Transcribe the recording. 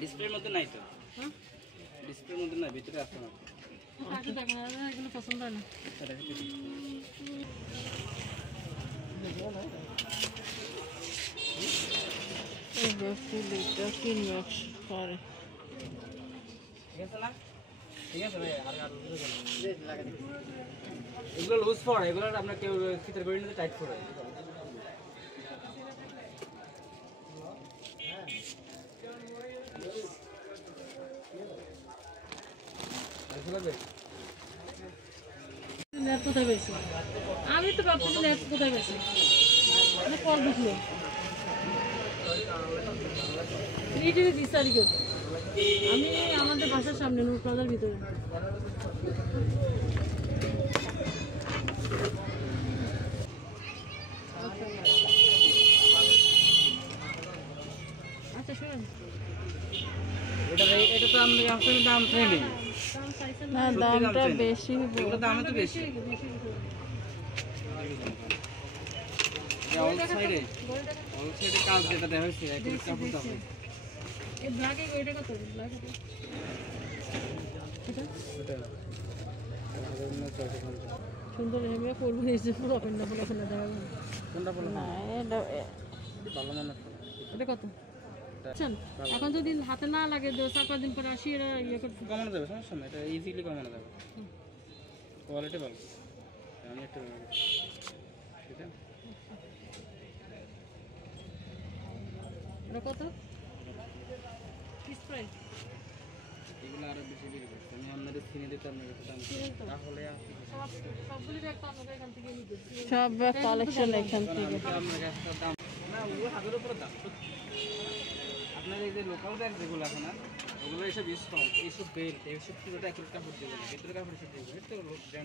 ডিসপ্লের মধ্যে নাই তো, ডিসপ্লের মধ্যে নাই, ভিতরে আছে না। এগুলো পছন্দ হয় না। এগুলো লুজ পড়ে, এগুলো আপনার কেউ ফিতার করে নিতে টাইট করে। আমি তো ভাবতেছি নেট কোথায় গেছে, পর বুঝলো দিচ্ছে আর কেউ। আমি আমাদের বাসার সামনে নূর প্লাজার ভিতরে। আচ্ছা শুনুন, এটা তো আমরা আসলে দাম চাইনি না দামটা বেশি, এগুলো দাম তো বেশি। অল সাইডে কাজ যেটা দেওয়া হয়েছে একটু কাপড় দাম। এই ব্ল্যাকে ওইটা কত? ব্ল্যাক সুন্দর হেমিয়া করবো নিয়েছে পুরো ফেন্ডা ফোলা ফেলা দেখা গেল। কোনটা বলো না এটা ভালো মনে হয়। এটা কত? বুঝছেন, এখন যদি হাতে না লাগে 4-5 দিন পরে আসি এরা ইয়ে করতে কমানো যাবে, সমস্যা নেই, এটা ইজিলি কমানো যাবে। কোয়ালিটি ভালো, আমি একটু ঠিক আছে। এটা কত পিস প্রাইস? এগুলো আরো বেশি বিক্রি করছে, আমি আপনাদের কিনে দিতে আপনাদের দাম তাহলে সবগুলি একটা আমাদের এখান থেকে নিতে সব কালেকশন এখান থেকে। আপনার একটা দাম না, ওগুলো হাতের উপরে দাম। আপনার এই যে লোকাল ব্যাগ যেগুলো আছে না, ওগুলো এসব স্টক, এইসব বেল্ট, এইসব পুরোটা এক কাপড় দিয়ে ভিতরে কাপড় এসব দিয়ে